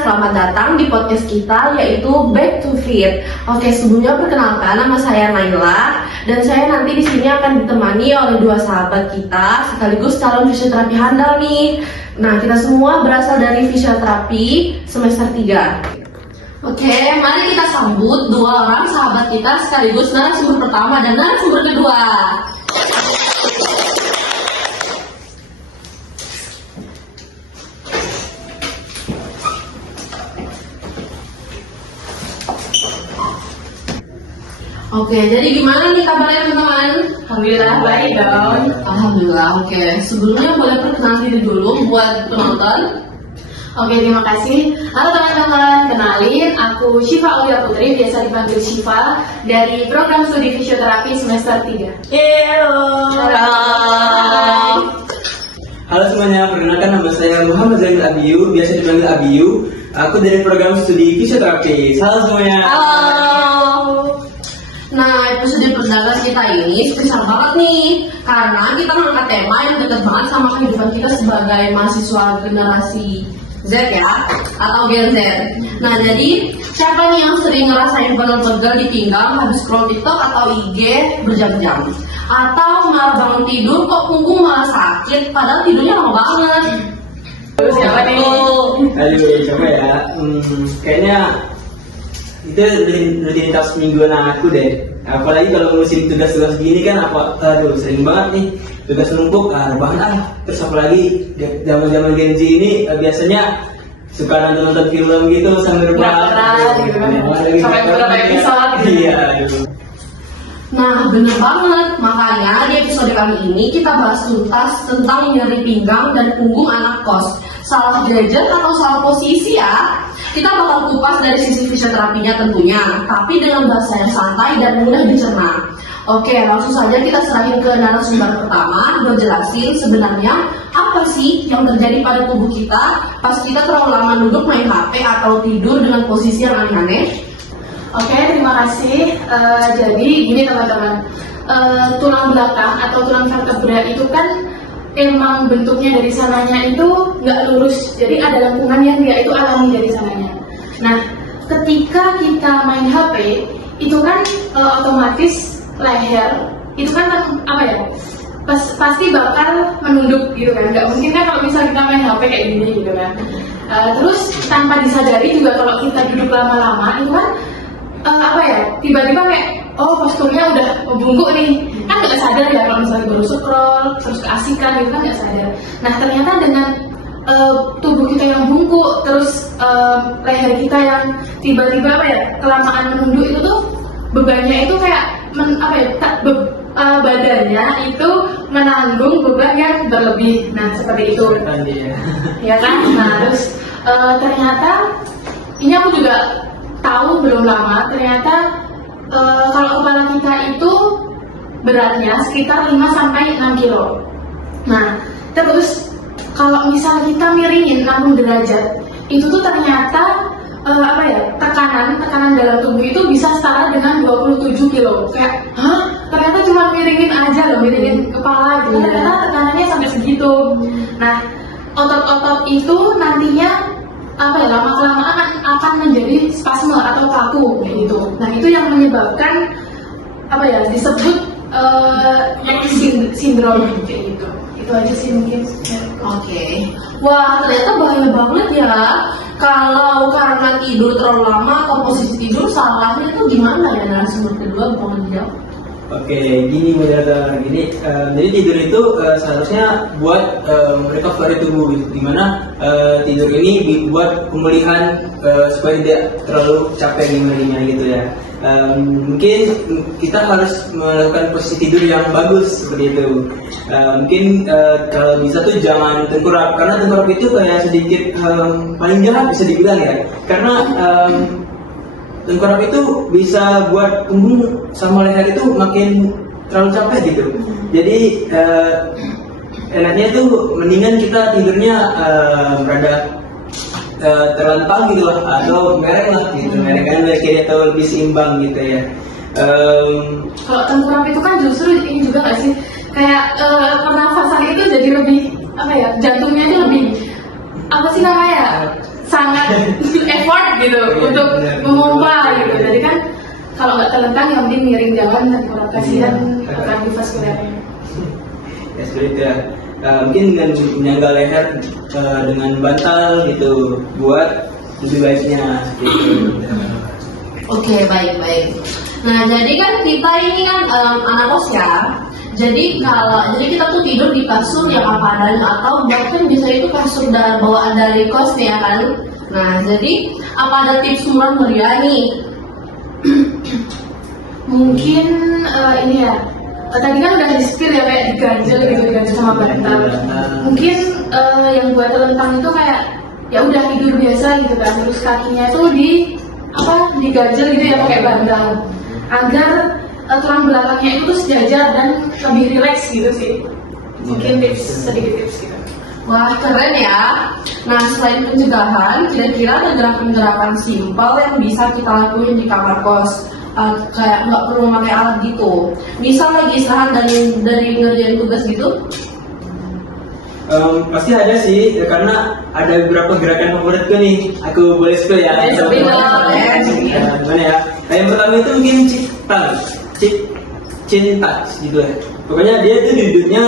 selamat datang di podcast kita yaitu Back to Fit. Oke, sebelumnya perkenalkan, nama saya Naila dan saya nanti di sini akan ditemani oleh dua sahabat kita sekaligus calon fisioterapi handal nih. Nah, kita semua berasal dari fisioterapi semester 3. Oke, mari kita sambut dua orang sahabat kita sekaligus narasumber pertama dan narasumber kedua. Oke, jadi gimana nih kabarnya teman-teman? Alhamdulillah baik dong. Alhamdulillah, oke. Sebelumnya boleh perkenalan diri dulu buat penonton. Oke, terima kasih. Halo teman-teman, kenalin aku Syifa Aulia Putri, biasa dipanggil Syifa, dari program studi fisioterapi semester 3. Halo. Halo semuanya, perkenalkan nama saya Muhammad Zainul Abiyu, biasa dipanggil Abiyu. Aku dari program studi fisioterapi. Halo semuanya. Halo. Nah, episode perdana kita ini spesial banget nih, karena kita mengangkat tema yang dekat banget sama kehidupan kita sebagai mahasiswa generasi Z ya, atau Gen Z. Nah, jadi siapa nih yang sering ngerasain pegel-pegel di pinggang habis scroll TikTok atau IG berjam-jam? Atau malah bangun tidur kok punggung malah sakit, padahal tidurnya lama banget. Siapa nih? Aduh, coba ya. Kayaknya itu rutinitas mingguan aku deh. Apalagi kalau ngurusin tugas-tugas gini kan, aduh sering banget nih tugas numpuk, rebahan terus apalagi zaman-zaman Gen Z ini biasanya suka nonton film gitu sambil rebahan gitu kan. Sampai beberapa episode gitu. Iya, aduh. Nah, bener banget. Makanya di episode kali ini kita bahas tuntas tentang nyeri pinggang dan punggung anak kos. Salah gadget atau salah posisi ya. Kita bakal kupas dari sisi fisioterapinya tentunya, tapi dengan bahasa yang santai dan mudah dicerna. Oke, langsung saja kita serahin ke narasumber pertama, buat jelasin sebenarnya apa sih yang terjadi pada tubuh kita pas kita terlalu lama duduk main HP atau tidur dengan posisi yang aneh-aneh. Oke, terima kasih. Jadi gini teman-teman, tulang belakang atau tulang vertebra itu kan emang bentuknya dari sananya itu nggak lurus, jadi ada lengkungan yang dia itu alami dari sananya. Nah, ketika kita main HP itu kan otomatis leher itu kan apa ya, pasti bakal menunduk gitu kan. Nggak mungkin kan kalau misalnya kita main HP kayak gini gitu kan. Terus tanpa disadari juga kalau kita duduk lama-lama itu kan apa ya, tiba-tiba kayak posturnya udah membungkuk nih, kan nggak sadar ya kalau misalnya baru scroll terus keasikan gitu kan nggak sadar. Nah, ternyata dengan tubuh kita yang bungkuk terus leher kita yang tiba-tiba apa ya, kelamaan menunduk itu tuh bebannya itu kayak badannya itu menanggung beban yang berlebih. Nah, seperti itu ya kan. Nah, terus ternyata ini aku juga tahu belum lama, ternyata kalau kepala kita itu beratnya sekitar 5-6 kilo. Nah, terus kalau misal kita miringin 60 derajat, itu tuh ternyata tekanan dalam tubuh itu bisa setara dengan 27 kilo. Kayak, ternyata cuma miringin aja loh, miringin kepala gitu. Ternyata tekanannya sampai segitu. Nah, otot-otot itu nantinya lama-kelamaan akan menjadi spasme atau kaku kayak gitu. Nah, itu yang menyebabkan disebut sindrom kayak gitu. Itu aja sih mungkin. Oke. Wah, ternyata bahaya banget ya. Kalau karena tidur terlalu lama atau posisi tidur, salahnya itu gimana ya? Narasumber kedua mau dijawab. Oke, gini moderator. Jadi tidur itu seharusnya buat recovery tubuh, dimana tidur ini dibuat pemulihan supaya tidak terlalu capek gimana gitu ya. Mungkin kita harus melakukan posisi tidur yang bagus seperti itu. Mungkin kalau bisa tuh jangan tengkurap, karena tengkurap itu kayak sedikit paling jahat bisa dibilang ya. Karena tengkurap itu bisa buat punggung sama leher itu makin terlalu capek gitu. Jadi enaknya tuh mendingan kita tidurnya rada terlentang gitu lah, atau merek lah gitu. Merek kan lebih atau lebih seimbang gitu ya. Kalau tengkurap itu kan justru ini juga nggak sih, kayak pernafasan itu jadi lebih jantungnya itu lebih apa sih namanya, sangat effort gitu untuk memompa gitu. Jadi kan kalau nggak telentang yang penting miring jalan dan kurang kasihan kardiovaskulernya. Ya seperti itu ya. Mungkin dengan menyangga leher dengan bantal gitu buat lebih baiknya gitu. Oke, baik. Nah, jadi kan kita ini kan anak kos ya. Jadi kita tuh tidur di kasur yang apa adanya atau bahkan bisa itu kasur bawaan dari kos nih ya kan. Nah, jadi apa ada tips murah meriah nih? Mungkin ini ya. Tadi kan udah di-spill ya kayak diganjel sama bantal. Mungkin yang buat telentang itu kayak ya udah tidur biasa gitu kan. Terus kakinya itu diganjel gitu ya pakai bantal. Agar tulang belakangnya itu sejajar dan lebih rileks gitu sih. Mungkin sedikit tips gitu. Wah, keren ya. Nah, selain pencegahan, kira-kira ada gerakan-gerakan simpel yang bisa kita lakuin di kamar kos. Kayak nggak perlu pakai alat gitu. Misal lagi istirahat dari ngerjain tugas gitu. Pasti ada sih, ya, karena ada beberapa gerakan favoritku nih. Aku boleh spill ya. Gimana ya? Nah, yang pertama itu mungkin chin touch gitu ya. Pokoknya dia tuh duduknya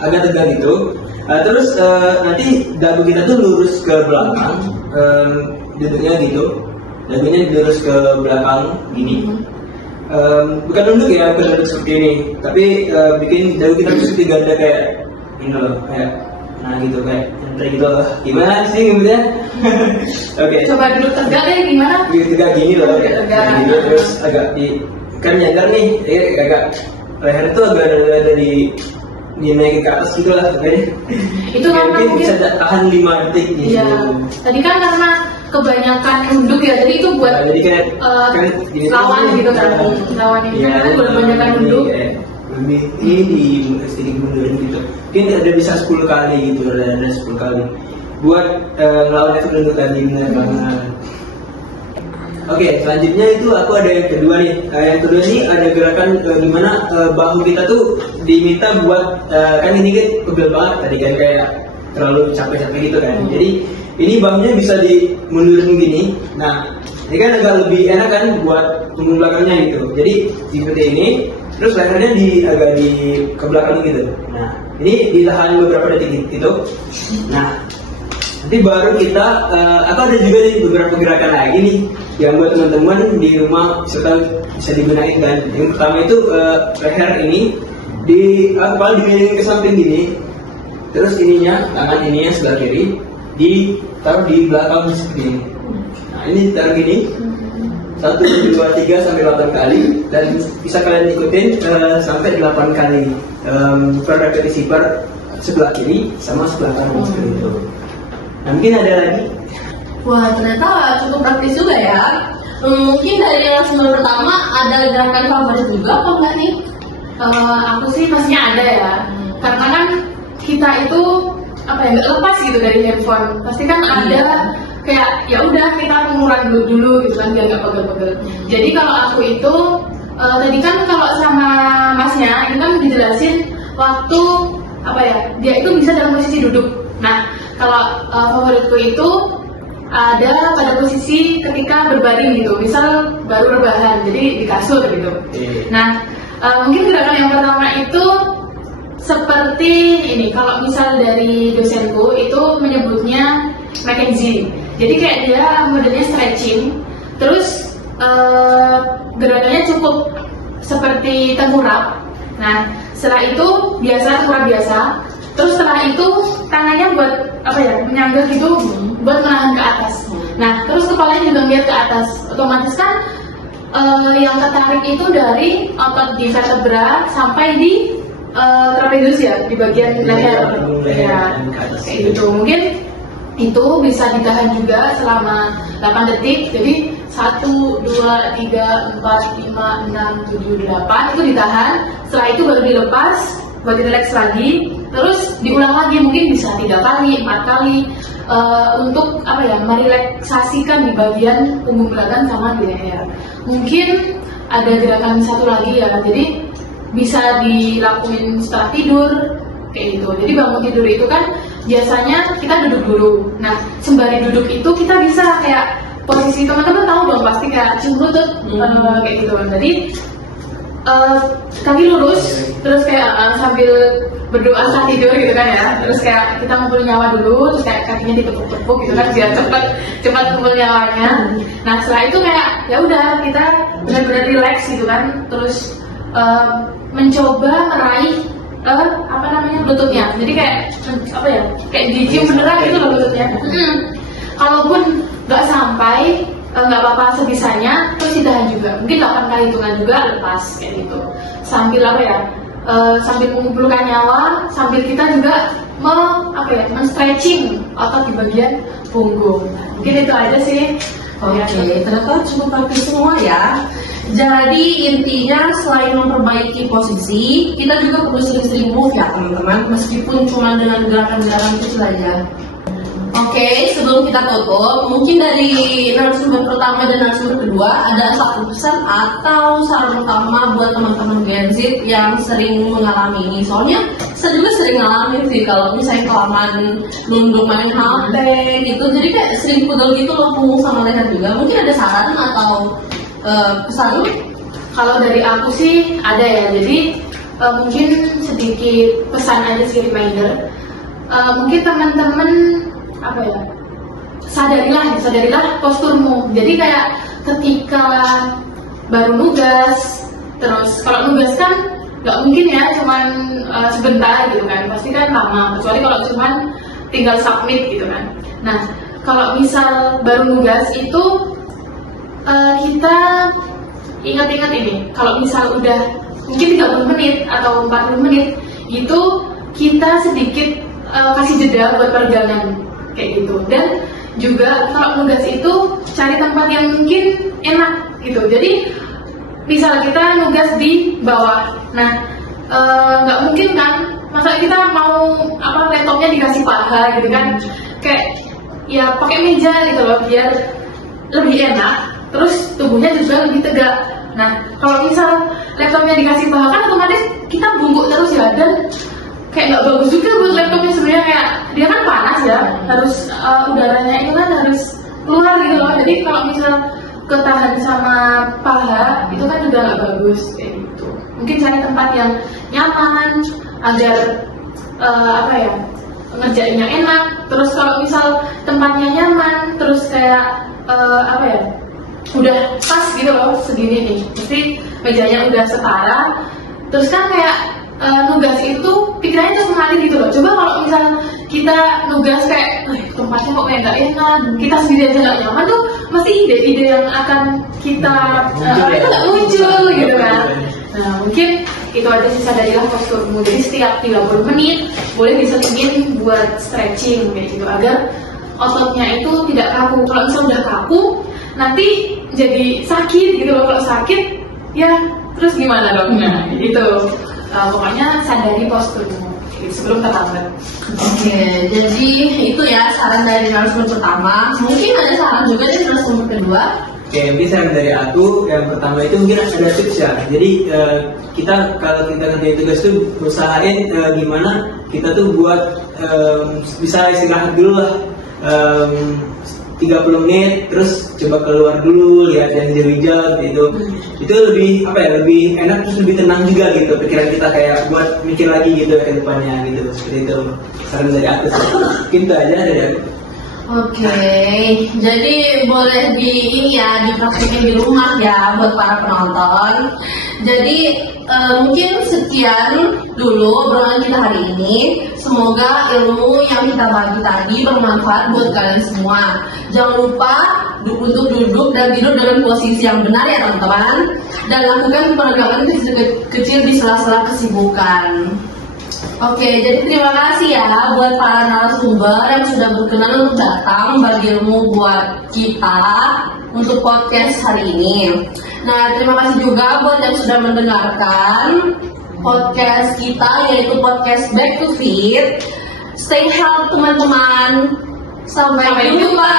agak tegak gitu. Terus nanti dagu kita tuh lurus ke belakang, duduknya gitu. Dagunya lurus ke belakang gini. Bukan nunduk ya, bukan nunduk seperti ini. Tapi bikin dagu kita tuh seperti ganda kayak ini loh, kayak nah gitu kayak gitu loh. Gimana sih ngomongnya? Oke. Coba duduk tegak deh gimana? Tegak gini loh, kayak gitu, terus agak di kan nyadar nih, agak leher tuh agak ada dinaikin ke atas gitu lah, itu kan mungkin bisa tahan 5 detik gitu. Iya. Tadi kan karena kebanyakan duduk ya, jadi itu buat jadi kayak lawan gitu kan, lawan ini kan kebanyakan duduk. Lebih ini sedikit mundurin gitu. Mungkin ada bisa 10 kali gitu, ada 10 kali. Buat ngelawan itu duduk tadi benar banget. Oke, selanjutnya itu aku ada yang kedua nih. Yang kedua ini ada gerakan gimana bahu kita tuh diminta buat kan ini kan pegel banget tadi kan kayak terlalu capek-capek gitu kan. Jadi ini bahunya bisa dimundurin gini. Nah, ini kan agak lebih enak kan buat punggung belakangnya gitu. Jadi seperti ini, terus lehernya agak ke belakang gitu. Nah, ini ditahan beberapa detik gitu. Nah, nanti baru kita aku ada juga nih beberapa gerakan lagi nih yang buat teman-teman di rumah bisa digunakan kan. Yang pertama itu leher ini kepala dimiringin ke samping gini, terus tangan ininya sebelah kiri ditaruh di belakang seperti ini. Nah, ini taruh gini 1, 2, 3 sampai 8 kali dan bisa kalian ikutin sampai 8 kali per repetisi per sebelah kiri sama sebelah kanan seperti itu. Nah, mungkin ada lagi. Wah, ternyata cukup praktis juga ya. Mungkin dari yang sebelum pertama ada gerakan favorit juga apa enggak nih? Aku sih pastinya ada ya. Karena kan kita itu nggak lepas gitu dari handphone. Pasti kan ada kayak ya udah kita pengurangan dulu gitu kan biar nggak pegel-pegel. Jadi kalau aku itu tadi kan kalau sama masnya itu kan dijelasin waktu dia itu bisa dalam posisi duduk. Nah, kalau favoritku itu ada pada posisi ketika berbaring gitu, misal baru rebahan, jadi di kasur gitu. Nah, mungkin gerakan yang pertama itu seperti ini. Kalau misal dari dosenku itu menyebutnya McKenzie. Jadi kayak dia modelnya stretching, terus gerakannya cukup seperti tengkurap. Nah, setelah itu tengkurap biasa. Terus setelah itu tangannya buat menyangga gitu, buat menahan ke atas. Nah, terus kepalanya juga ngeliat ke atas. Otomatis kan yang ketarik itu dari otot di vertebra sampai di trapezius ya, di bagian leher. Ya, kayak gitu. Mungkin itu bisa ditahan juga selama 8 detik. Jadi 1, 2, 3, 4, 5, 6, 7, 8 itu ditahan. Setelah itu baru dilepas buat relax lagi. Terus diulang lagi, mungkin bisa 3 kali, 4 kali untuk merelaksasikan di bagian punggung belakang sama di leher. Mungkin ada gerakan satu lagi ya, jadi bisa dilakuin setelah tidur kayak gitu. Jadi bangun tidur itu kan biasanya kita duduk dulu. Nah, sembari duduk itu kita bisa kayak posisi teman-teman tahu dong pasti kayak cium lutut kayak gitu kan. Jadi kaki lurus, terus kayak sambil berdoa saat tidur gitu kan ya. Terus kayak kita ngumpul nyawa dulu, terus kayak kakinya ditepuk-tepuk gitu kan biar cepat kumpul nyawanya. Nah setelah itu kayak ya udah kita benar-benar relax gitu kan. Terus mencoba meraih apa namanya lututnya. Jadi kayak apa ya? Kayak dicium beneran gitu loh lututnya. Kalaupun nggak sampai nggak apa-apa sebisanya, terus ditahan juga. Mungkin 8 kali hitungan juga lepas kayak gitu. Sambil apa ya? Sambil mengumpulkan nyawa, sambil kita juga men-stretching otot di bagian punggung. Mungkin itu aja sih. Oke, ternyata cukup praktis semua ya. Jadi intinya selain memperbaiki posisi, kita juga perlu sering-sering move ya teman-teman, meskipun cuma dengan gerakan-gerakan kecil aja. Oke, sebelum kita tutup, mungkin dari narasumber pertama dan narasumber kedua ada satu pesan atau saran utama buat teman-teman Gen Z yang sering mengalami ini. Soalnya saya juga sering ngalamin sih kalau misalnya kelamaan nunduk main HP gitu, jadi kayak sering pegel gitu loh punggung sama leher juga. Mungkin ada saran atau pesan? Kalau dari aku sih ada ya, jadi mungkin sedikit pesan aja sih, reminder. Mungkin teman-teman apa ya, sadarilah posturmu. Jadi kayak ketika baru nugas, terus kalau nugas kan nggak mungkin ya cuman sebentar gitu kan, pasti kan lama, kecuali kalau cuman tinggal submit gitu kan. Nah kalau misal baru nugas itu kita ingat-ingat ini, kalau misal udah mungkin 30 menit atau 40 menit itu kita sedikit kasih jeda buat peregangan kayak gitu. Dan juga kalau nugas itu cari tempat yang mungkin enak gitu. Jadi misal kita nugas di bawah, nah nggak mungkin kan masa kita mau laptopnya dikasih paha gitu kan, kayak ya pakai meja gitu loh biar lebih enak, terus tubuhnya juga lebih tegak. Nah kalau misal laptopnya dikasih paha kan otomatis kita bungkuk terus ya, dan kayak nggak bagus juga buat laptopnya sebenarnya. Kayak dia kan panas ya, harus udaranya itu kan harus keluar gitu loh. Jadi kalau misal ketahan sama paha itu kan juga nggak bagus kayak gitu. Mungkin cari tempat yang nyaman agar ngerjainnya enak. Terus kalau misal tempatnya nyaman, terus kayak udah pas gitu loh segini nih, mesti mejanya udah setara. Terus kan kayak nugas itu pikirannya terus mengalir gitu loh. Coba kalau misal kita nugas kayak tempatnya kok kayak nggak enak, kita sendiri aja nggak nyaman tuh, mesti ide-ide yang akan kita itu nggak muncul gitu kan. Nah mungkin itu aja sih, sadarilah posturmu. Jadi setiap 30 menit boleh diselipin buat stretching kayak gitu agar ototnya itu tidak kaku. Kalau misalnya udah kaku nanti jadi sakit gitu loh. Kalau sakit ya terus gimana dong? Nah gitu. Pokoknya sadari posturmu sebelum terlambat. Oke, jadi itu ya saran dari narasumber pertama. Mungkin ada saran juga dari narasumber kedua. Oke, mungkin saran dari aku yang pertama itu mungkin ada tips ya. Jadi kita kalau kita ngerjain tugas tuh usahain gimana kita tuh buat bisa istirahat dulu lah. 30 menit, terus coba keluar dulu, lihat yang hijau-hijau gitu. Itu lebih lebih enak, terus lebih tenang juga gitu pikiran kita, kayak buat mikir lagi gitu ke depannya gitu. Seperti itu saran dari aku sih. Mungkin itu aja dari aku. Oke, jadi boleh dipraktikin di rumah ya buat para penonton. Jadi mungkin sekian dulu obrolan kita hari ini. Semoga ilmu yang kita bagi tadi bermanfaat buat kalian semua. Jangan lupa untuk duduk dan tidur dalam posisi yang benar ya teman-teman. Dan lakukan peregangan kecil di sela-sela kesibukan. Oke, jadi terima kasih ya buat para narasumber yang sudah berkenan untuk datang bagi ilmu buat kita untuk podcast hari ini. Nah, terima kasih juga buat yang sudah mendengarkan podcast kita, yaitu podcast Back to Fit. Stay healthy teman-teman. Sampai jumpa.